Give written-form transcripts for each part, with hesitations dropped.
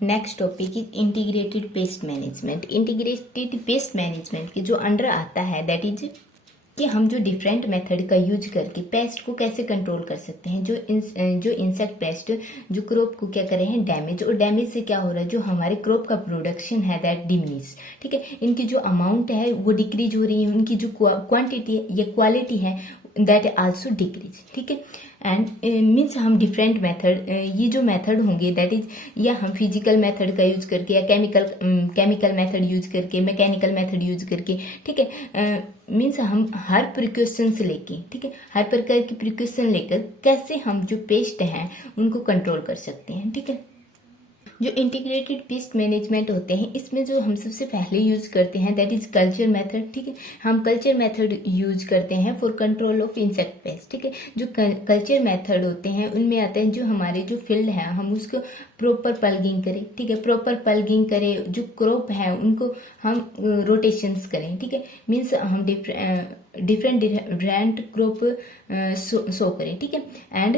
Next topic is integrated pest management. Integrated pest management के जो under आता है दैट इज कि हम जो डिफरेंट मेथड का यूज करके पेस्ट को कैसे कंट्रोल कर सकते हैं। जो इंसेक्ट पेस्ट जो क्रॉप को क्या कर रहे हैं डैमेज, और डैमेज से क्या हो रहा है जो हमारे क्रॉप का प्रोडक्शन है दैट डिमिनिश। ठीक है, इनकी जो अमाउंट है वो डिक्रीज हो रही है, उनकी जो क्वांटिटी या क्वालिटी है दैट आल्सो डिक्रीज। ठीक है, एंड मीन्स हम डिफरेंट मेथड, ये जो मेथड होंगे दैट इज या हम फिजिकल मेथड का यूज करके या केमिकल मेथड यूज करके, मैकेनिकल मेथड यूज करके, ठीक है, मीन्स हम हर प्रिकॉशन से लेके, ठीक है, हर प्रकार की प्रिकॉशन लेकर कैसे हम जो पेस्ट हैं उनको कंट्रोल कर सकते हैं। ठीक है, जो इंटीग्रेटेड पेस्ट मैनेजमेंट होते हैं इसमें जो हम सबसे पहले यूज करते हैं दैट इज कल्चर मेथड। ठीक है, हम कल्चर मेथड यूज करते हैं for control of insect pest. ठीक है, जो कल्चर मेथड होते हैं उनमें आते हैं जो हमारे जो फील्ड है हम उसको प्रॉपर पल्गिंग करें। ठीक है, प्रॉपर पल्गिंग करें, जो क्रॉप है उनको हम रोटेशंस करें। ठीक है, मीन्स हम डिफरेंट क्रॉप शो करें। ठीक है, एंड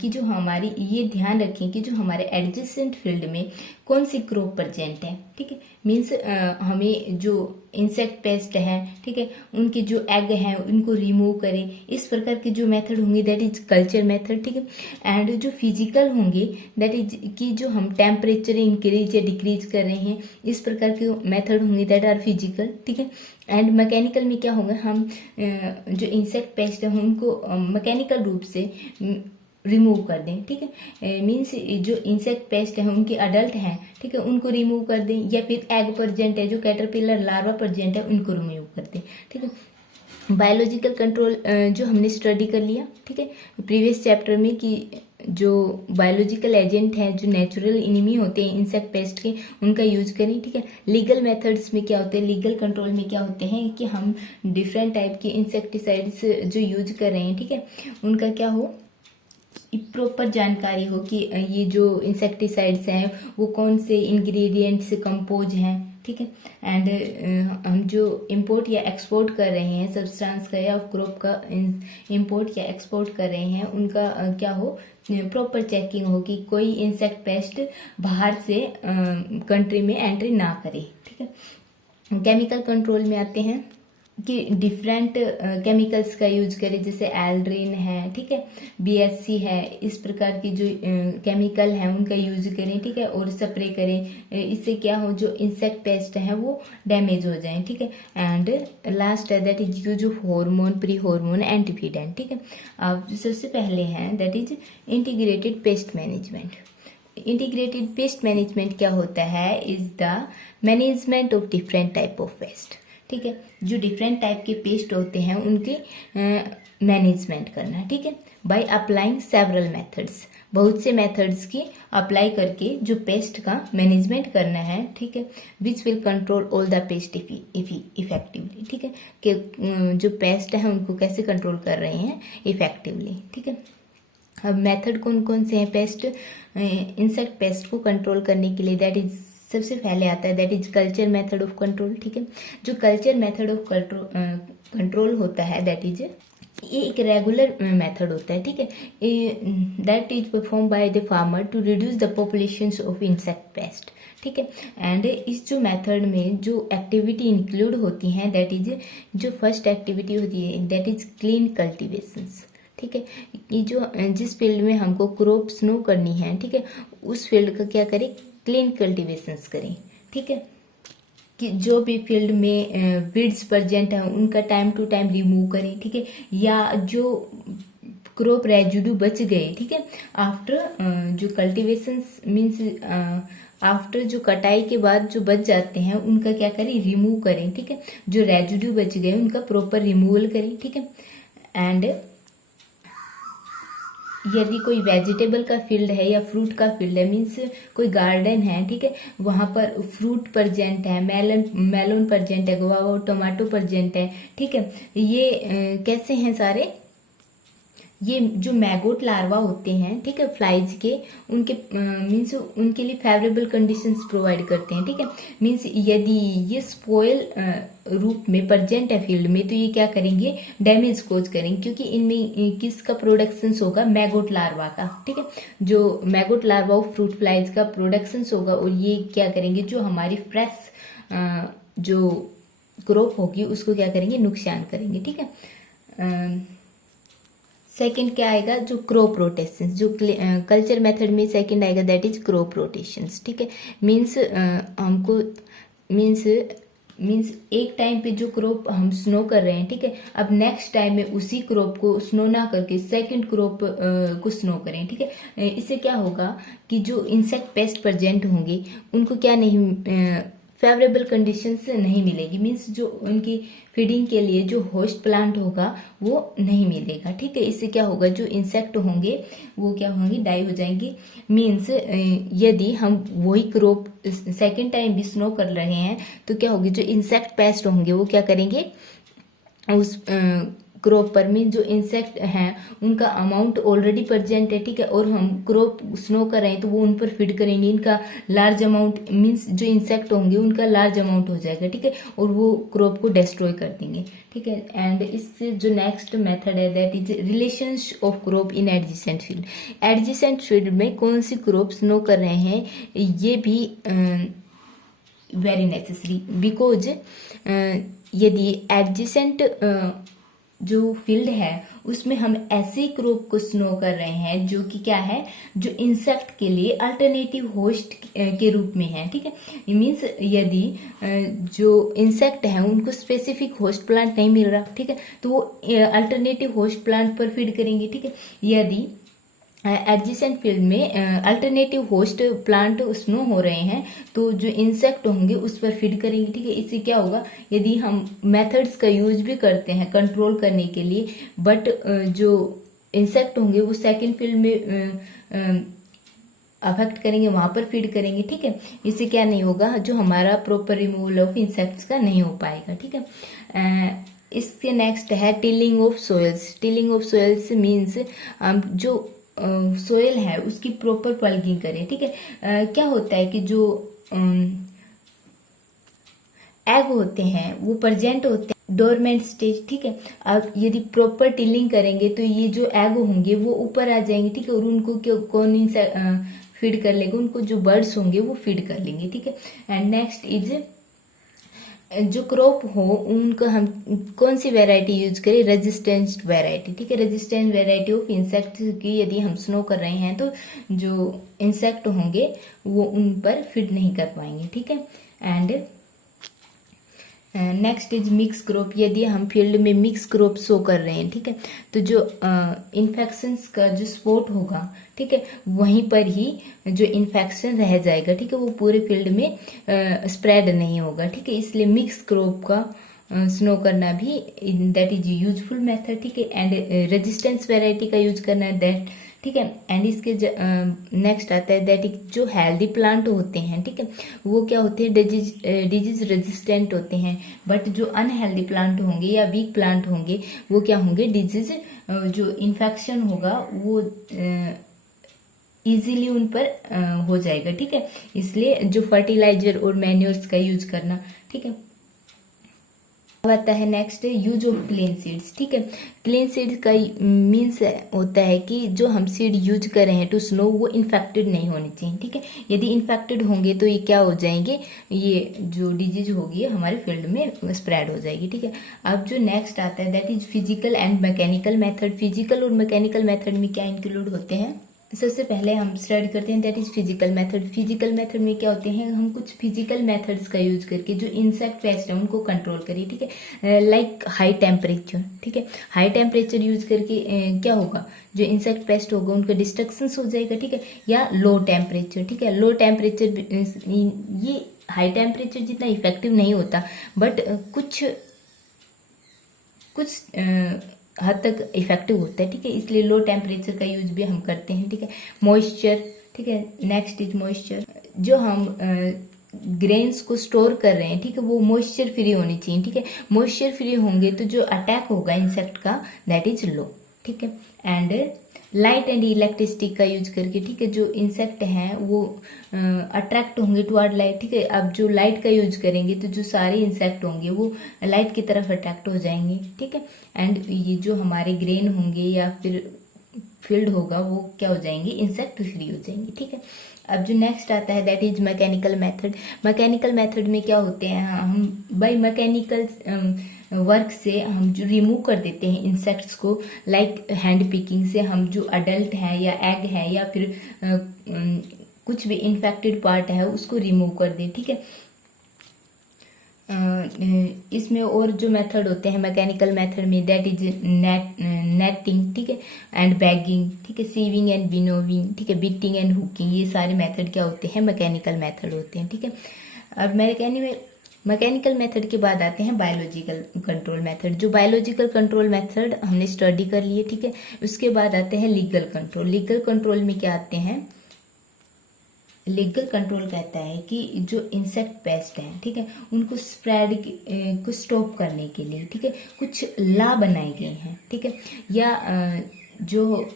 कि जो हमारी ये ध्यान रखें कि जो हमारे एडजेसेंट फील्ड में कौन सी क्रॉप प्रेजेंट है। ठीक है, मीन्स हमें जो इंसेक्ट पेस्ट है, ठीक है, उनके जो एग हैं उनको रिमूव करें। इस प्रकार के जो मेथड होंगे दैट इज कल्चर मेथड। ठीक है, एंड जो फिजिकल होंगे दैट इज कि जो हम टेम्परेचर इंक्रीज या डिक्रीज कर रहे हैं, इस प्रकार के मेथड होंगे दैट आर फिजिकल। ठीक है, एंड मैकेनिकल में क्या होगा, हम जो इंसेक्ट पेस्ट है उनको मैकेनिकल रूप से रिमूव कर दें। ठीक है, मीन्स जो इंसेक्ट पेस्ट है उनके अडल्ट हैं, ठीक है, उनको रिमूव कर दें, या फिर एग प्रेजेंट है जो कैटरपिलर लार्वा प्रेजेंट है उनको रिमूव कर दें। ठीक है, बायोलॉजिकल कंट्रोल जो हमने स्टडी कर लिया, ठीक है, प्रीवियस चैप्टर में कि जो बायोलॉजिकल एजेंट हैं जो नेचुरल इनिमी होते हैं इंसेक्ट पेस्ट के उनका यूज करें। ठीक है, लीगल मेथड्स में क्या होते हैं, लीगल कंट्रोल में क्या होते हैं कि हम डिफरेंट टाइप के इंसेक्टिसाइड्स जो यूज कर रहे हैं, ठीक है, उनका क्या हो प्रॉपर जानकारी हो कि ये जो इंसेक्टिसाइड्स हैं वो कौन से इंग्रेडिएंट से कंपोज हैं। ठीक है, एंड हम जो इंपोर्ट या एक्सपोर्ट कर रहे हैं सब्सटेंस का या क्रॉप का इंपोर्ट या एक्सपोर्ट कर रहे हैं उनका क्या हो प्रॉपर चेकिंग हो कि कोई इंसेक्ट पेस्ट बाहर से कंट्री में एंट्री ना करे। ठीक है, केमिकल कंट्रोल में आते हैं कि डिफरेंट केमिकल्स का यूज करें, जैसे एल्ड्रिन है, ठीक है, बीएससी है, इस प्रकार की जो केमिकल हैं उनका यूज करें। ठीक है, और स्प्रे करें, इससे क्या हो जो इंसेक्ट पेस्ट है वो डैमेज हो जाए। ठीक है, एंड लास्ट है that is use of hormone, pre hormone, एंटीफिडेंट। ठीक है, अब जो सबसे पहले हैं that is integrated pest management. Integrated pest management क्या होता है is the management of different type of paste. ठीक है, जो डिफरेंट टाइप के पेस्ट होते हैं उनके मैनेजमेंट करना। ठीक है, बाय अप्लाइंग सेवरल मेथड्स, बहुत से मेथड्स की अप्लाई करके जो पेस्ट का मैनेजमेंट करना है। ठीक है, which will control all the paste effectively. ठीक है, कि जो पेस्ट है उनको कैसे कंट्रोल कर रहे हैं इफेक्टिवली। ठीक है, अब मेथड कौन कौन से हैं पेस्ट इंसेक्ट पेस्ट को कंट्रोल करने के लिए, दैट इज सबसे पहले आता है that is culture method of control. ठीक है, जो कल्चर मेथड ऑफ कंट्रोल होता है दैट इज ये एक रेगुलर मेथड होता है। ठीक है, that is perform by the farmer to reduce the population of insect pest. ठीक है, एंड इस जो मेथड में जो एक्टिविटी इंक्लूड होती हैं दैट इज जो फर्स्ट एक्टिविटी होती है दैट इज क्लीन कल्टिवेशंस। ठीक है, ये जो जिस फील्ड में हमको क्रॉप स्नो करनी है, ठीक है, उस फील्ड का क्या करें क्लीन कल्टिवेशंस करें। ठीक है, कि जो भी फील्ड में वीड्स प्रेजेंट हैं उनका टाइम टू टाइम रिमूव करें। ठीक है, या जो क्रॉप रेजिड्यू बच गए, ठीक है, आफ्टर जो कल्टिवेशंस मीन्स आफ्टर जो कटाई के बाद जो बच जाते हैं उनका क्या करें रिमूव करें। ठीक है, जो रेजिड्यू बच गए उनका प्रॉपर रिमूवल करें। ठीक है, एंड यदि कोई वेजिटेबल का फील्ड है या फ्रूट का फील्ड है मीन्स कोई गार्डन है, ठीक है, वहां पर फ्रूट प्रेजेंट है, मेलन प्रेजेंट है, गुआवा टोमेटो प्रेजेंट है। ठीक है, ये कैसे हैं सारे, ये जो मैगोट लार्वा होते हैं, ठीक है, फ्लाइज के, उनके मीन्स उनके लिए फेवरेबल कंडीशंस प्रोवाइड करते हैं, ठीक है। मीन्स यदि ये स्पॉइल रूप में प्रेजेंट है फील्ड में, तो ये क्या करेंगे, डैमेज कोज करेंगे, क्योंकि इनमें किसका प्रोडक्शन होगा, मैगोट लार्वा का, ठीक है। जो मैगोट लार्वा ऑफ फ्रूट फ्लाइज का प्रोडक्शन होगा, और ये क्या करेंगे, जो हमारी फ्रेश जो क्रॉप होगी उसको क्या करेंगे, नुकसान करेंगे, ठीक है। सेकंड क्या आएगा, जो क्रॉप रोटेशन, जो कल्चर मेथड में सेकंड आएगा, दैट इज क्रॉप रोटेशंस, ठीक है। मीन्स हमको मीन्स एक टाइम पे जो क्रॉप हम स्नो कर रहे हैं, ठीक है, अब नेक्स्ट टाइम में उसी क्रॉप को स्नो ना करके सेकंड क्रॉप को स्नो करें, ठीक है। इससे क्या होगा कि जो इंसेक्ट पेस्ट प्रेजेंट होंगे उनको क्या नहीं, फेवरेबल कंडीशंस नहीं मिलेगी, मीन्स जो उनकी फीडिंग के लिए जो होस्ट प्लांट होगा वो नहीं मिलेगा, ठीक है। इससे क्या होगा, जो इंसेक्ट होंगे वो क्या होंगे, डाई हो जाएंगे। मीन्स यदि हम वही क्रॉप सेकेंड टाइम भी स्नो कर रहे हैं, तो क्या होगी, जो इंसेक्ट पेस्ट होंगे वो क्या करेंगे, उस क्रॉप पर, मीन जो इंसेक्ट हैं उनका अमाउंट ऑलरेडी प्रेजेंट है, ठीक है, और हम क्रॉप स्नो कर रहे हैं तो वो उन पर फीड करेंगे, इनका लार्ज अमाउंट, मीन्स जो इंसेक्ट होंगे उनका लार्ज अमाउंट हो जाएगा, ठीक है, और वो क्रॉप को डिस्ट्रॉय कर देंगे, ठीक है। एंड इससे जो नेक्स्ट मेथड है, that is relations of crop in adjacent field. Adjacent field में कौन सी क्रॉप स्नो कर रहे हैं, ये भी वेरी नेसेसरी, बिकॉज यदि एडजेसेंट जो फील्ड है उसमें हम ऐसे क्रॉप को स्नो कर रहे हैं जो कि क्या है, जो इंसेक्ट के लिए अल्टरनेटिव होस्ट के रूप में है, ठीक है। मीन्स यदि जो इंसेक्ट है उनको स्पेसिफिक होस्ट प्लांट नहीं मिल रहा, ठीक है, तो वो अल्टरनेटिव होस्ट प्लांट पर फीड करेंगे, ठीक है। यदि एडजेसेंट फील्ड में अल्टरनेटिव होस्ट प्लांट स्नो हो रहे हैं, तो जो इंसेक्ट होंगे उस पर फीड करेंगे, ठीक है। इससे क्या होगा, यदि हम मेथड्स का यूज भी करते हैं कंट्रोल करने के लिए, बट जो इंसेक्ट होंगे वो सेकंड फील्ड में अफेक्ट करेंगे, वहां पर फीड करेंगे, ठीक है। इससे क्या नहीं होगा, जो हमारा प्रॉपर रिमूवल ऑफ इंसेक्ट्स का नहीं हो पाएगा, ठीक है। इसके नेक्स्ट है tilling of soils. Tilling of soils means जो सोयल है उसकी प्रॉपर प्लगिंग करें, ठीक है। क्या होता है कि जो एग होते हैं वो प्रेजेंट होते हैं डोरमेंट स्टेज, ठीक है। अब यदि प्रॉपर टिलिंग करेंगे तो ये जो एग होंगे वो ऊपर आ जाएंगे, ठीक है, और उनको कौन फीड कर लेंगे, उनको जो बर्ड्स होंगे वो फीड कर लेंगे, ठीक है। एंड नेक्स्ट इज जो क्रॉप हो उनका हम कौन सी वैरायटी यूज करें, रेजिस्टेंट वैरायटी, ठीक है। रेजिस्टेंट वैरायटी ऑफ इंसेक्ट की यदि हम स्नो कर रहे हैं तो जो इंसेक्ट होंगे वो उन पर फीड नहीं कर पाएंगे, ठीक है। And next is mix crop. यदि हम फील्ड में मिक्स क्रॉप शो कर रहे हैं, ठीक है, तो जो इन्फेक्शंस का जो स्पॉट होगा, ठीक है, वहीं पर ही जो इन्फेक्शन रह जाएगा, ठीक है, वो पूरे फील्ड में स्प्रेड नहीं होगा, ठीक है। इसलिए मिक्स क्रॉप का स्नो करना भी दैट इज यूजफुल मेथड, ठीक है। एंड रेजिस्टेंस वेराइटी का यूज करना है दैट, ठीक है। एंड इसके नेक्स्ट आता है दैट जो हेल्दी प्लांट होते हैं, ठीक है, वो क्या होते हैं, डिजीज रेजिस्टेंट होते हैं, बट जो अनहेल्दी प्लांट होंगे या वीक प्लांट होंगे वो क्या होंगे, डिजीज जो इन्फेक्शन होगा वो इजीली उन पर हो जाएगा, ठीक है। इसलिए जो फर्टिलाइजर और मैन्योर्स का यूज करना, ठीक है। अब आता है next use of clean seeds, ठीक है। क्लीन सीड्स का मीन्स होता है कि जो हम सीड यूज कर रहे हैं टू स्नो वो इन्फेक्टेड नहीं होनी चाहिए, ठीक है। यदि इन्फेक्टेड होंगे तो ये क्या हो जाएंगे, ये जो डिजीज होगी हमारे फील्ड में स्प्रेड हो जाएगी, ठीक है। अब जो नेक्स्ट आता है that is physical and mechanical method. Physical और मैकेनिकल मेथड में क्या इंक्लूड होते हैं, सबसे पहले हम स्टडी करते हैं that is physical method. Physical method में क्या होते हैं, हम कुछ फिजिकल मेथड्स का यूज करके जो इंसेक्ट पेस्ट है उनको कंट्रोल करिए, ठीक है। लाइक हाई टेम्परेचर, ठीक है। हाई टेम्परेचर यूज करके क्या होगा, जो इंसेक्ट पेस्ट होगा उनका डिस्ट्रक्शन हो जाएगा, ठीक है। या लो टेम्परेचर, ठीक है। लो टेम्परेचर ये हाई टेम्परेचर जितना इफेक्टिव नहीं होता, बट कुछ हद तक इफेक्टिव होता है, ठीक है। इसलिए लो टेम्परेचर का यूज भी हम करते हैं, ठीक है। मॉइस्चर, ठीक है। Next is moisture. जो हम ग्रेन्स को स्टोर कर रहे हैं, ठीक है, वो मॉइस्चर फ्री होनी चाहिए, ठीक है। मॉइस्चर फ्री होंगे तो जो अटैक होगा इंसेक्ट का दैट इज लो, ठीक है। एंड लाइट एंड इलेक्ट्रिसिटी का यूज करके, ठीक है, जो इंसेक्ट हैं वो अट्रैक्ट होंगे टुवर्ड लाइट, ठीक है। अब जो लाइट का यूज करेंगे तो जो सारे इंसेक्ट होंगे वो लाइट की तरफ अट्रैक्ट हो जाएंगे, ठीक है। एंड ये जो हमारे ग्रेन होंगे या फिर फील्ड होगा वो क्या हो जाएंगे, इंसेक्ट फ्री हो जाएंगे, ठीक है। अब जो नेक्स्ट आता है that is mechanical method. Mechanical method में क्या होते हैं, हम बाय मैकेनिकल वर्क से हम जो रिमूव कर देते हैं इंसेक्ट्स को, लाइक हैंड पिकिंग से हम जो अडल्ट है या एग है या फिर कुछ भी इन्फेक्टेड पार्ट है उसको रिमूव कर दें, ठीक है। इसमें और जो मेथड होते हैं मैकेनिकल मेथड में दैट इज नेटिंग, ठीक है, एंड बैगिंग, ठीक है, सीविंग एंड विनोविंग, ठीक है, बिटिंग एंड हुकिंग, ये सारे मेथड क्या होते हैं, मैकेनिकल मेथड होते हैं, ठीक है। अब मैकेनिकल मेथड के बाद आते हैं बायोलॉजिकल कंट्रोल मेथड। जो बायोलॉजिकल कंट्रोल मेथड हमने स्टडी कर लिए, ठीक है। उसके बाद आते हैं लीगल कंट्रोल। लीगल कंट्रोल में क्या आते हैं, लीगल कंट्रोल कहता है कि जो इंसेक्ट पेस्ट हैं, ठीक है, उनको स्प्रेड को स्टॉप करने के लिए, ठीक है, कुछ लॉ बनाए गए हैं, ठीक है, या जो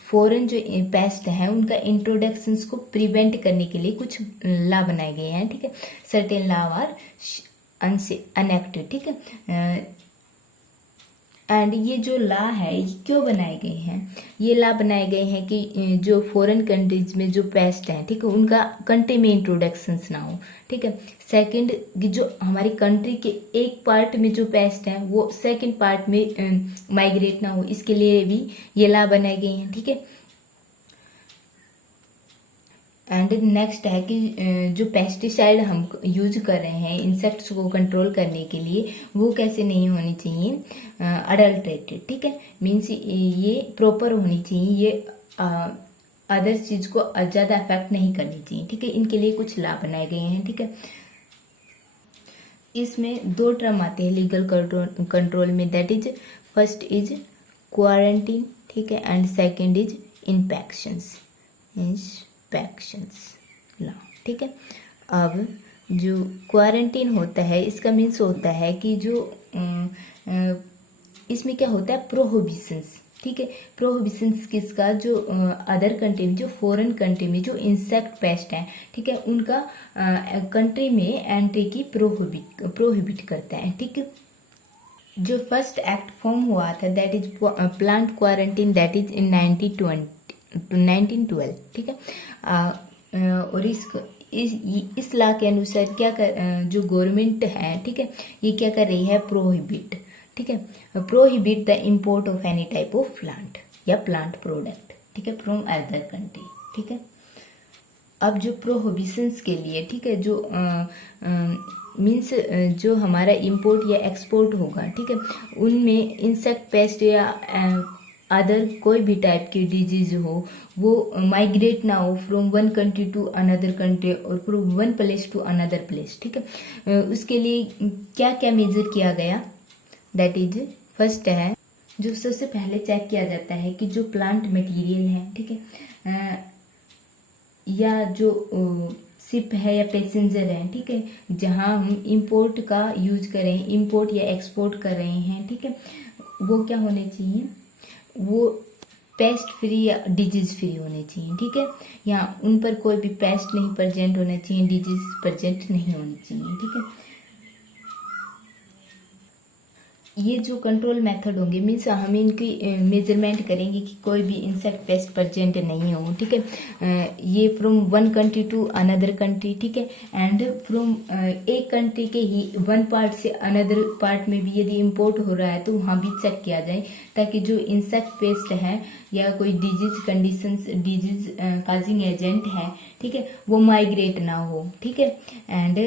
फॉरेन जो पेस्ट हैं उनका इंट्रोडक्शंस को प्रिवेंट करने के लिए कुछ लॉ बनाए गए हैं, ठीक है। सर्टेन लॉ आर अनएक्टेड, ठीक है। एंड ये जो लॉ है ये क्यों बनाए गए हैं, ये लॉ बनाए गए हैं कि जो फॉरेन कंट्रीज में जो पेस्ट हैं, ठीक है, उनका कंट्री में इंट्रोडक्शंस ना हो, ठीक है। सेकंड, जो हमारी कंट्री के एक पार्ट में जो पेस्ट हैं वो सेकंड पार्ट में माइग्रेट ना हो, इसके लिए भी ये लॉ बनाए गए हैं, ठीक है। एंड नेक्स्ट है कि जो पेस्टिसाइड हम यूज कर रहे हैं इंसेक्ट्स को कंट्रोल करने के लिए वो कैसे नहीं होनी चाहिए, अडल्ट्रेटेड, ठीक है, मीन्स ये प्रॉपर होनी चाहिए, ये अदर चीज को ज़्यादा अफेक्ट नहीं करनी चाहिए, ठीक है। इनके लिए कुछ लॉ बनाए गए हैं, ठीक है। इसमें दो टर्म आते हैं लीगल कंट्रोल में, that is first is quarantine, ठीक है, and second is inspections law, ठीक है। अब जो क्वारंटीन होता है इसका मीन्स होता है कि जो इसमें क्या होता है, प्रोहिबिशंस, ठीक है। प्रोहिबिशंस किसका, जो अदर कंट्री में, जो फॉरेन कंट्री में जो इंसेक्ट पेस्ट है, ठीक है, उनका कंट्री में एंट्री की प्रोहिबिट करता है, ठीक है। जो फर्स्ट एक्ट फॉर्म हुआ था that is plant quarantine, that is in 1912, ठीक है। और इस लॉ के अनुसार क्या कर, जो गवर्नमेंट है, ठीक है, ये क्या कर रही है, प्रोहिबिट, ठीक है, prohibit the import of any type of plant या प्लांट प्रोडक्ट, ठीक है, फ्रॉम अदर कंट्री, ठीक है। अब जो प्रोहिबिशंस के लिए, ठीक है, जो मीन्स जो हमारा इंपोर्ट या एक्सपोर्ट होगा, ठीक है, उनमें इंसेक्ट पेस्ट या अदर कोई भी टाइप की डिजीज हो वो माइग्रेट ना हो from one country to another country और from one place to another place, ठीक है। उसके लिए क्या क्या मेजर किया गया, दैट इज फर्स्ट है, जो सबसे पहले चेक किया जाता है कि जो प्लांट मटेरियल है, ठीक है, या जो शिप है या पैसेंजर है, ठीक है, जहाँ हम इंपोर्ट का यूज करें, इंपोर्ट या एक्सपोर्ट कर रहे हैं, ठीक है, वो क्या होने चाहिए, वो पेस्ट फ्री या डिजीज फ्री होने चाहिए, ठीक है। यहाँ उन पर कोई भी पेस्ट नहीं प्रेजेंट होना चाहिए, डिजीज प्रेजेंट नहीं होनी चाहिए, ठीक है। ये जो कंट्रोल मेथड होंगे मीन्स हम इनकी मेजरमेंट करेंगे कि कोई भी इंसेक्ट पेस्ट प्रेजेंट नहीं हो, ठीक है। ये from one country to another country, ठीक है, एंड फ्रॉम एक कंट्री के ही वन पार्ट से अनदर पार्ट में भी यदि इंपोर्ट हो रहा है तो वहाँ भी चेक किया जाए, ताकि जो इंसेक्ट पेस्ट है या कोई disease conditions, disease causing agent है, ठीक है, वो माइग्रेट ना हो, ठीक है। एंड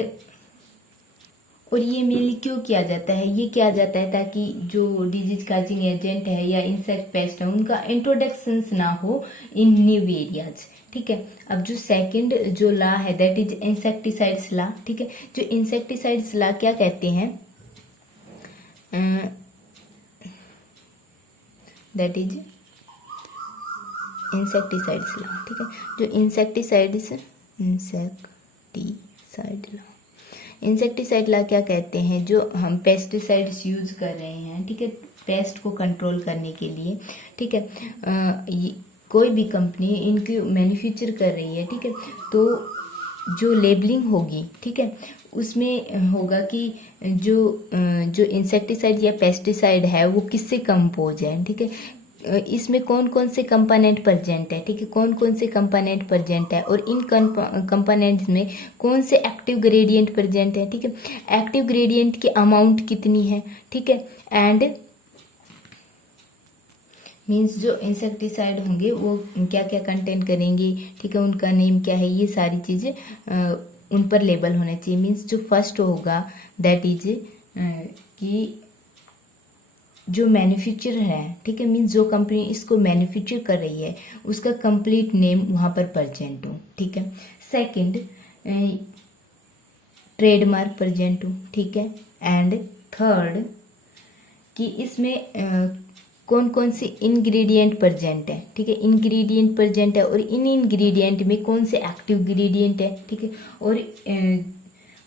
और ये मेनली क्यों किया जाता है, ये किया जाता है ताकि जो डिजीज काजिंग एजेंट है या इंसेक्ट पेस्ट है उनका इंट्रोडक्शंस ना हो इन न्यू एरियाज, ठीक है। अब जो सेकंड जो लॉ है दैट इज इंसेक्टिसाइड्स लॉ, ठीक है। जो इंसेक्टिसाइड्स लॉ क्या कहते हैं, दैट इज इंसेक्टिसाइड्स लॉ, ठीक है। जो इंसेक्टिसाइड लॉ, इंसेक्टिसाइड लॉ क्या कहते हैं, जो हम पेस्टिसाइड्स यूज कर रहे हैं, ठीक है, पेस्ट को कंट्रोल करने के लिए, ठीक है। कोई भी कंपनी इनकी मैन्युफैक्चर कर रही है, ठीक है, तो जो लेबलिंग होगी, ठीक है, उसमें होगा कि जो इंसेक्टिसाइड या पेस्टिसाइड है वो किससे कंपोज है, ठीक है, इसमें कौन कौन से कंपोनेंट प्रेजेंट है, ठीक है, कौन कौन से कंपोनेंट प्रेजेंट है और इन कंपोनेंट्स में कौन से एक्टिव ग्रेडियंट प्रेजेंट है, ठीक है, एक्टिव ग्रेडियंट की अमाउंट कितनी है, ठीक है, एंड मीन्स जो इंसेक्टिसाइड होंगे वो क्या क्या कंटेन करेंगे, ठीक है, उनका नेम क्या है, ये सारी चीज़ें उन पर लेबल होना चाहिए। मीन्स जो फर्स्ट होगा दैट इज कि जो मैन्युफैक्चर है, ठीक है, मीन्स जो कंपनी इसको मैन्युफैक्चर कर रही है उसका कंप्लीट नेम वहाँ पर प्रेजेंट हो, ठीक है। सेकंड, ट्रेडमार्क प्रेजेंट हो, ठीक है। एंड थर्ड कि इसमें कौन कौन से इंग्रेडिएंट प्रेजेंट है, ठीक है, इंग्रेडिएंट प्रेजेंट है और इन इंग्रेडिएंट में कौन से एक्टिव इंग्रेडिएंट है, ठीक है,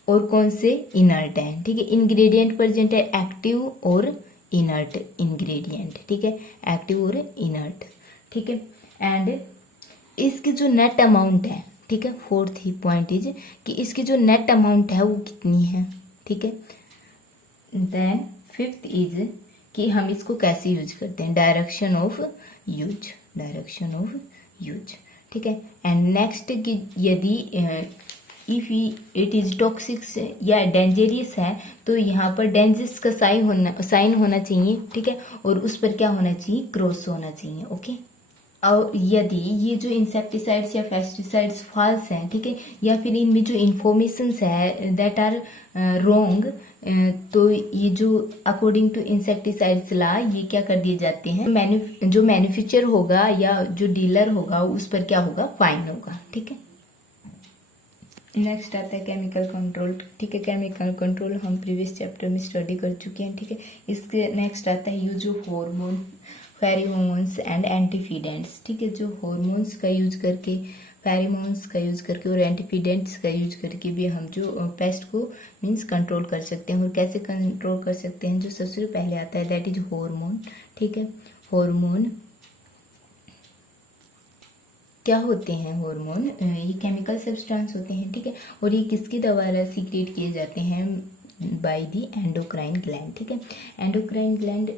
और कौन से इनर्ट है, ठीक है। इंग्रेडिएंट प्रेजेंट है एक्टिव और इनर्ट इंग्रेडिएंट, ठीक है, एक्टिव और इनर्ट, ठीक है। एंड इसकी जो नेट अमाउंट है, ठीक है, फोर्थ ही पॉइंट इज कि इसकी जो नेट अमाउंट है वो कितनी है, ठीक है। देन फिफ्थ इज कि हम इसको कैसे यूज करते हैं, डायरेक्शन ऑफ यूज, ठीक है। एंड नेक्स्ट कि यदि इफ इट इज टॉक्सिक या डेंजरियस है तो यहाँ पर डेंजरस का साइन होना चाहिए, ठीक है, और उस पर क्या होना चाहिए, क्रॉस होना चाहिए, ओके। और यदि ये जो इंसेक्टिसाइड्स या पेस्टिसाइड्स फॉल्स हैं, ठीक है, या फिर इनमें जो इंफॉर्मेशंस है दैट आर रॉन्ग, तो ये जो अकॉर्डिंग टू इंसेक्टिसाइड्स ला ये क्या कर दिए जाते हैं, जो मैन्युफैक्चर होगा या जो डीलर होगा उस पर क्या होगा, फाइन होगा, ठीक है। नेक्स्ट आता है केमिकल कंट्रोल, ठीक है, केमिकल कंट्रोल हम प्रीवियस चैप्टर में स्टडी कर चुके हैं, ठीक है। इसके नेक्स्ट आता है use of hormone, pheromones and antifeedants, ठीक है, जो हार्मोन्स का यूज करके, फेरोमोन्स का यूज करके और एंटीफिडेंट्स का यूज करके भी हम जो पेस्ट को मीन्स कंट्रोल कर सकते हैं। और कैसे कंट्रोल कर सकते हैं, जो सबसे पहले आता है दैट इज हार्मोन, ठीक है। हार्मोन क्या होते हैं, हार्मोन ये केमिकल सब्सटेंस होते हैं, ठीक है, और ये किसके द्वारा सीक्रेट किए जाते हैं, बाय द एंडोक्राइन ग्लैंड, ठीक है। एंडोक्राइन ग्लैंड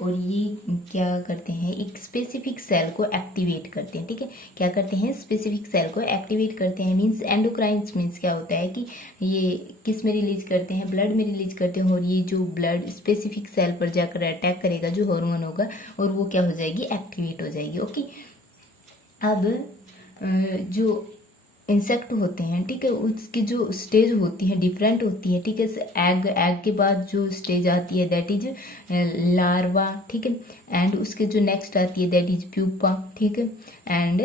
और ये क्या करते हैं, एक स्पेसिफिक सेल को एक्टिवेट करते हैं, ठीक है, क्या करते हैं, स्पेसिफिक सेल को एक्टिवेट करते हैं। मीन्स एंडोक्राइन मीन्स क्या होता है कि ये किस में रिलीज करते हैं, ब्लड में रिलीज करते हैं, और ये जो ब्लड स्पेसिफिक सेल पर जाकर अटैक करेगा जो हार्मोन होगा और वो क्या हो जाएगी, एक्टिवेट हो जाएगी, ओके। अब जो इंसेक्ट होते हैं, ठीक है, उसकी जो स्टेज होती है डिफरेंट होती है, ठीक है। एग के बाद जो स्टेज आती है दैट इज लार्वा, ठीक है, एंड उसके जो नेक्स्ट आती है दैट इज प्यूपा, ठीक है, एंड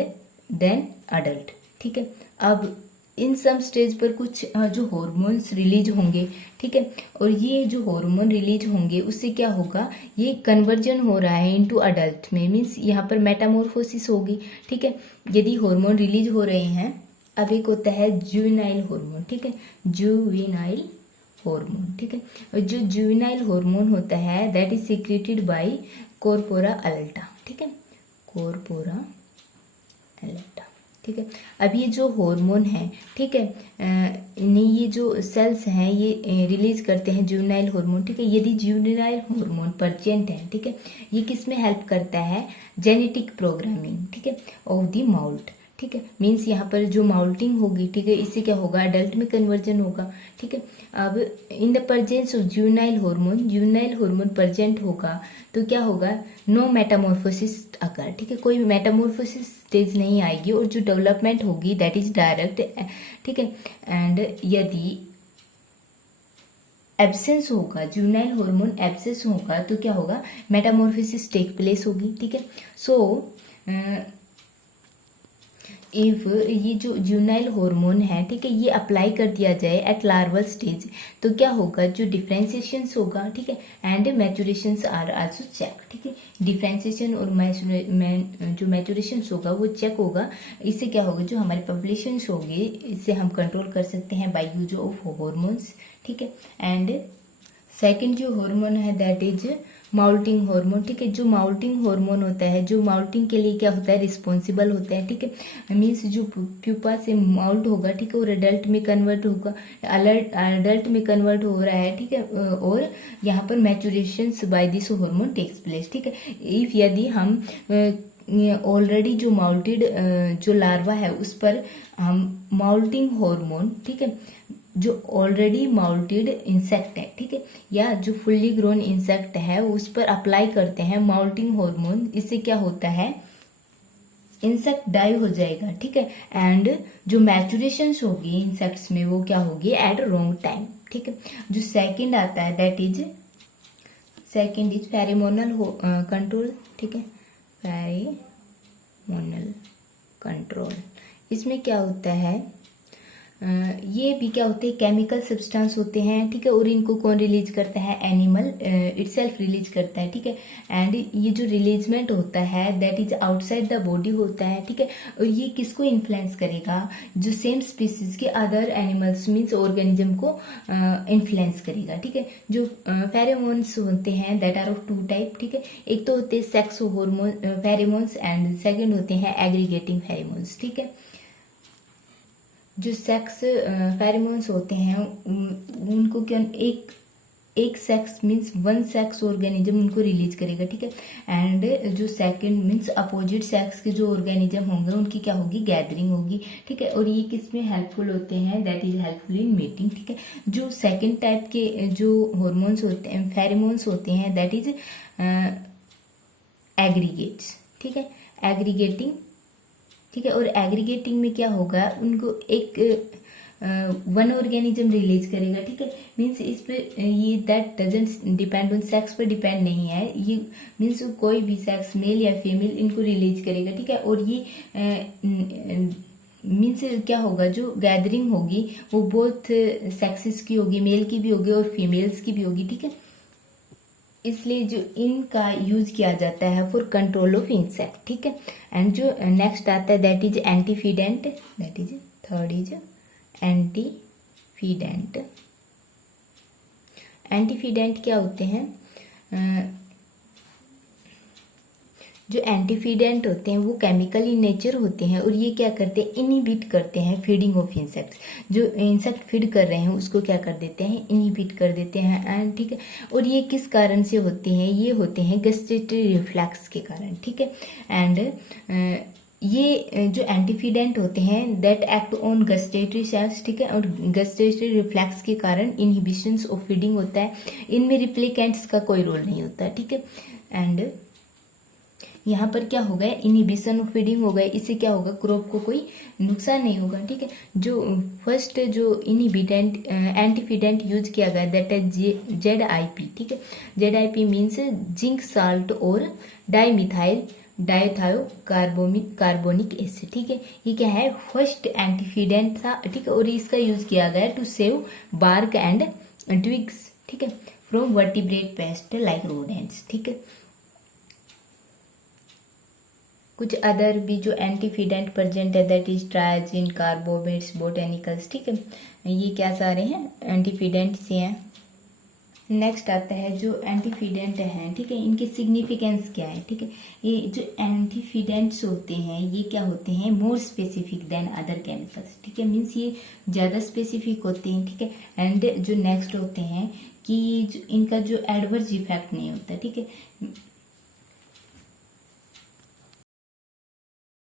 देन अडल्ट, ठीक है। अब इन सब स्टेज पर कुछ जो हार्मोन्स रिलीज होंगे, ठीक है, और ये जो हार्मोन रिलीज होंगे उससे क्या होगा, ये कन्वर्जन हो रहा है इनटू अडल्ट में, मीन्स यहाँ पर मेटामॉर्फोसिस होगी, ठीक है। यदि हार्मोन रिलीज हो रहे हैं, अब एक होता है जुवेनाइल हार्मोन, ठीक है, जुवेनाइल हार्मोन, ठीक है, और जो जुवेनाइल हार्मोन होता है that is secreted by corpora allata, ठीक है, कॉर्पोरा अल्टा, ठीक है। अब ये जो हार्मोन है, ठीक है, ये जो सेल्स हैं ये रिलीज करते हैं जुवेनाइल हार्मोन, ठीक है। यदि जुवेनाइल हार्मोन प्रेजेंट है, ठीक है, ये किस में हेल्प करता है, जेनेटिक प्रोग्रामिंग, ठीक है, ऑफ द माउल्ट, ठीक है। मीन्स यहाँ पर जो माउल्टिंग होगी, ठीक है, इससे क्या होगा, अडल्ट में कन्वर्जन होगा, ठीक है। अब in the presence of juvenile hormone present होगा तो क्या होगा, नो मेटामॉर्फोसिस अकर, ठीक है, कोई मेटामॉर्फोसिस स्टेज नहीं आएगी और जो डेवलपमेंट होगी दैट इज डायरेक्ट, ठीक है। एंड यदि एब्सेंस होगा, जुवेनाइल हार्मोन एब्सेंस होगा तो क्या होगा, मेटामॉर्फोसिस टेक प्लेस होगी, ठीक है। सो इफ ये जो जुवेनाइल हार्मोन है, ठीक है, ये अप्लाई कर दिया जाए एट लार्वल स्टेज तो क्या होगा, जो डिफ्रेंसिएशंस होगा, ठीक है, एंड मैचुरेशंस आर आल्सो चेक, ठीक है। डिफ्रेंसिएशन और जो मैचुरेशंस होगा वो चेक होगा। इससे क्या होगा, जो हमारी पॉपुलेशंस होगी इससे हम कंट्रोल कर सकते हैं बाय यूज ऑफ हार्मोन्स, ठीक है। एंड सेकंड जो हार्मोन है दैट इज माउल्टिंग हार्मोन, ठीक है। जो माउल्टिंग हार्मोन होता है, जो माउल्टिंग के लिए क्या होता है, रिस्पॉन्सिबल होता है, ठीक है। मीन्स जो प्यूपा से माउल्ट होगा, ठीक है, और अडल्ट में कन्वर्ट होगा, अडल्ट में कन्वर्ट हो रहा है, ठीक है। और यहाँ पर maturation by this hormone takes place, ठीक है। इफ यदि हम ऑलरेडी जो माउल्टेड जो लार्वा है उस पर हम माउल्टिंग हार्मोन, ठीक है, जो ऑलरेडी माउल्टेड इंसेक्ट है, ठीक है, या जो फुल्ली ग्रोन इंसेक्ट है उस पर अप्लाई करते हैं माउल्टिंग हार्मोन, इससे क्या होता है, इंसेक्ट डाई हो जाएगा, ठीक है। एंड जो मैचुरेशन होगी इंसेक्ट्स में वो क्या होगी, एट रॉन्ग टाइम, ठीक है। जो सेकंड आता है दैट इज फेरोमोनल कंट्रोल, ठीक है, फेरोमोनल कंट्रोल। इसमें क्या होता है, ये भी क्या होते हैं, केमिकल सब्सटेंस होते हैं, ठीक है, और इनको कौन रिलीज करता है, एनिमल इटसेल्फ रिलीज करता है, ठीक है। एंड ये जो रिलीजमेंट होता है that is outside the body होता है, ठीक है। और ये किसको इन्फ्लुएंस करेगा, जो सेम स्पीसीज के अदर एनिमल्स मीन्स ऑर्गेनिज्म को इन्फ्लुएंस करेगा, ठीक है। जो फेरोमोन्स होते हैं दैट आर ऑफ 2 टाइप, ठीक है। एक तो होते हैं sex hormone pheromones and second होते हैं एग्रीगेटिंग फेरोमोन्स, ठीक है। जो सेक्स फेरोमोन्स होते हैं उनको क्या, एक sex means one sex organism उनको रिलीज करेगा, ठीक है। एंड जो सेकंड मीन्स अपोजिट सेक्स के जो ऑर्गेनिज्म होंगे उनकी क्या होगी, गैदरिंग होगी, ठीक है। और ये किस में हेल्पफुल होते हैं, that is helpful in meeting, ठीक है। जो सेकंड टाइप के जो हार्मोन्स होते हैं, फेरोमोन्स होते हैं, दैट इज एग्रीगेट्स, ठीक है, एग्रीगेटिंग, ठीक है। और एग्रीगेटिंग में क्या होगा, उनको एक वन ऑर्गेनिज्म रिलीज करेगा, ठीक है। मीन्स इस पे ये that doesn't depend on sex पर डिपेंड नहीं है, ये मीन्स कोई भी सेक्स मेल या फीमेल इनको रिलीज करेगा, ठीक है। और ये मीन्स क्या होगा, जो गैदरिंग होगी वो बोथ सेक्सेस की होगी, मेल की भी होगी और फीमेल्स की भी होगी, ठीक है। इसलिए जो इनका यूज किया जाता है फॉर कंट्रोल ऑफ इंसेक्ट, ठीक है। एंड जो नेक्स्ट आता है that is antifeedant, that is third is antifeedant. Antifeedant क्या होते हैं, जो एंटीफीडेंट होते हैं वो केमिकल इन नेचर होते हैं और ये क्या करते हैं, इनहिबिट करते हैं फीडिंग ऑफ इंसेक्ट्स। जो इंसेक्ट फीड कर रहे हैं उसको क्या कर देते हैं, इनहिबिट कर देते हैं, एंड ठीक है। और ये किस कारण से होते हैं, ये होते हैं गस्टेटरी रिफ्लैक्स के कारण, ठीक है। एंड ये जो एंटीफीडेंट होते हैं that act on gustatory cells, ठीक है। और गस्टेटरी रिफ्लैक्स के कारण इनहिबिशंस ऑफ फीडिंग होता है, इनमें रिप्लिकेंट्स का कोई रोल नहीं होता, ठीक है। एंड यहाँ पर क्या होगा, इनहिबिशन ऑफ फीडिंग हो गया, इससे क्या होगा, क्रॉप को कोई नुकसान नहीं होगा, ठीक है। जो फर्स्ट जो इनहिबिटेंट एंटीफीडेंट यूज किया गया दैट इज ZIP, ठीक है। ZIP मीन्स जिंक साल्ट और डाइमिथाइल डायथायो कार्बोनिक एसिड, ठीक है। ये क्या है, फर्स्ट एंटीफीडेंट था, ठीक है। और इसका यूज किया गया to save bark and twigs, ठीक है, from vertebrate pest like rodents, ठीक है। कुछ अदर भी जो एंटीफीडेंट प्रेजेंट है that is triazine, carbamates, botanicals, ठीक है। ये क्या सारे हैं, एंटीफीडेंट्स ही हैं। नेक्स्ट आता है जो एंटीफीडेंट हैं, ठीक है, इनकी सिग्निफिकेंस क्या है, ठीक है। ये जो एंटीफीडेंट्स होते हैं ये क्या होते हैं, more specific than other chemicals, ठीक है। मीन्स ये ज़्यादा स्पेसिफिक होते हैं, ठीक है। एंड जो नेक्स्ट होते हैं कि इनका जो एडवर्स इफेक्ट नहीं होता, ठीक है।